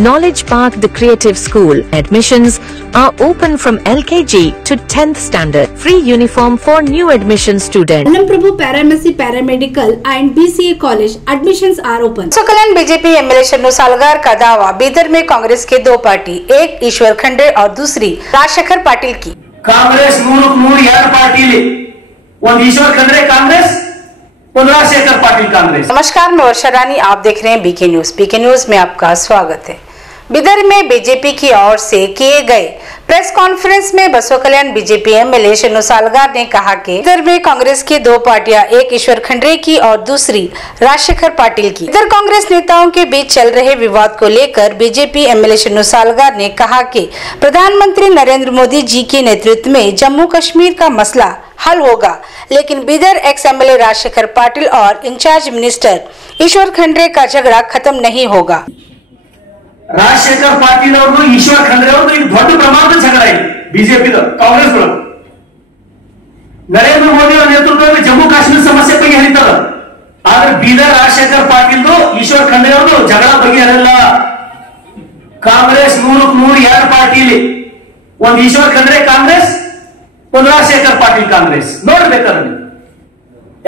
Knowledge Park, the creative school. Admissions are open from LKG to 10th standard. Free uniform for new admission students. Prabhu Paramedic Paramedical and BCA College admissions are open. Kalyan BJP MLA Shannu Salgar का दावा। बीदर में कांग्रेस के दो party, एक ईश्वर खंडे और दूसरी राजशेखर पाटिल की। कांग्रेस नूर यार पाटिल और ईश्वर खंडे कांग्रेस, राजशेखर पाटिल कांग्रेस। नमस्कार, मैं वर्षा रानी, आप देख रहे हैं बीके न्यूज। बीके न्यूज में आपका स्वागत है। बिदर में बीजेपी की ओर से किए गए प्रेस कॉन्फ्रेंस में बसवा कल्याण बीजेपी एमएलए शन्नू सालगार ने कहा कि बिदर में कांग्रेस की दो पार्टियां, एक ईश्वर खंडे की और दूसरी राजशेखर पाटिल की। इधर कांग्रेस नेताओं के बीच चल रहे विवाद को लेकर बीजेपी एमएलए शन्नू सालगार ने कहा कि प्रधानमंत्री नरेंद्र मोदी जी के नेतृत्व में जम्मू कश्मीर का मसला हल होगा, लेकिन बिदर एक्स एमएलए राजशेखर पाटिल और इंचार्ज मिनिस्टर ईश्वर खंडे का झगड़ा खत्म नहीं होगा। ರಾಜಶೇಖರ್ ಪಾಟೀಲ್ ಅವರು ಈಶ್ವರ್ ಖಂಡ್ರೆ ಅವರು ಇದು ದೊಡ್ಡ ಪ್ರಮಾಣದ ಜಗಳ ಇದೆ ಬಿಜೆಪಿ ಕಾಂಗ್ರೆಸ್ ಗಳು ನರೇಂದ್ರ ಮೋದಿ ಅವರ ನೇತೃತ್ವದಲ್ಲಿ ಜಮ್ಮು ಕಾಶ್ಮೀರ ಸಮಸ್ಯೆ ಬಗೆಹರಿತದ ಆದ್ರೆ ಬೀದರ್ ರಾಜಶೇಖರ್ ಪಾಟೀಲ್ ಈಶ್ವರ್ ಖಂಡ್ರೆ ಅವರು ಜಗಳ ಬಗೆಹರಿಲ್ಲ ಕಾಂಗ್ರೆಸ್ ನೂರಕ್ಕೆ ಎರಡು ಪಾರ್ಟಿಲಿ ಒಂದು ಈಶ್ವರ್ ಖಂಡ್ರೆ ಕಾಂಗ್ರೆಸ್ ಒಂದು ರಾಜಶೇಖರ್ ಪಾಟೀಲ್ ಕಾಂಗ್ರೆಸ್ ನೋಡ್ಬೇಕಾದ್ರೆ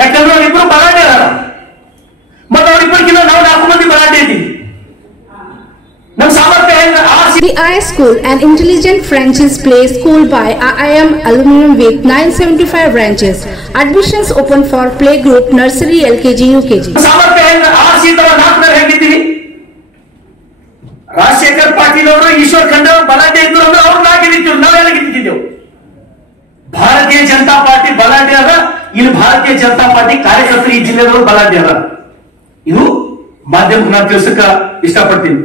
ಯಾಕಂದ್ರೆ ಅವರಿಬ್ರು ಬಲಾಢ್ಯ ಅದಾರ ಮತ್ತೆ ಅವರಿಬ್ಬರಿಗಿಂತ ನಾವು 4 ಮಂದಿ ಬಲಾಢ್ಯ ಇದ್ದೀವಿ The I School, an intelligent franchise play school by IIM alumni with 975 branches. Admissions open for playgroup, nursery, LKG, UKG. Rajashekhar Patil ಅವರು ಈಶ್ವರ್ ಖಂಡ್ರೆ ಅವರು ಬಲಾಢ್ಯ ಇದ್ರು ಅಂದ್ರೆ ಅವ್ರು ನಾವೆಲ್ಲ ಗೆದ್ದಿದ್ದೇವೆ. ಭಾರತೀಯ ಜನತಾ ಪಾರ್ಟಿ ಬಲಾಢ್ಯ ಅದ, ಇಲ್ಲಿ ಭಾರತೀಯ ಜನತಾ ಪಾರ್ಟಿ ಕಾರ್ಯಕರ್ತರು ಈ ಜಿಲ್ಲೆದವರು ಬಲಾಢ್ಯ ಅದ. ಇದು ಮಾಧ್ಯಮಕ್ಕೆ ನಾನು ತಿಳಿಸಕ ಇಷ್ಟಪಡ್ತೀನಿ.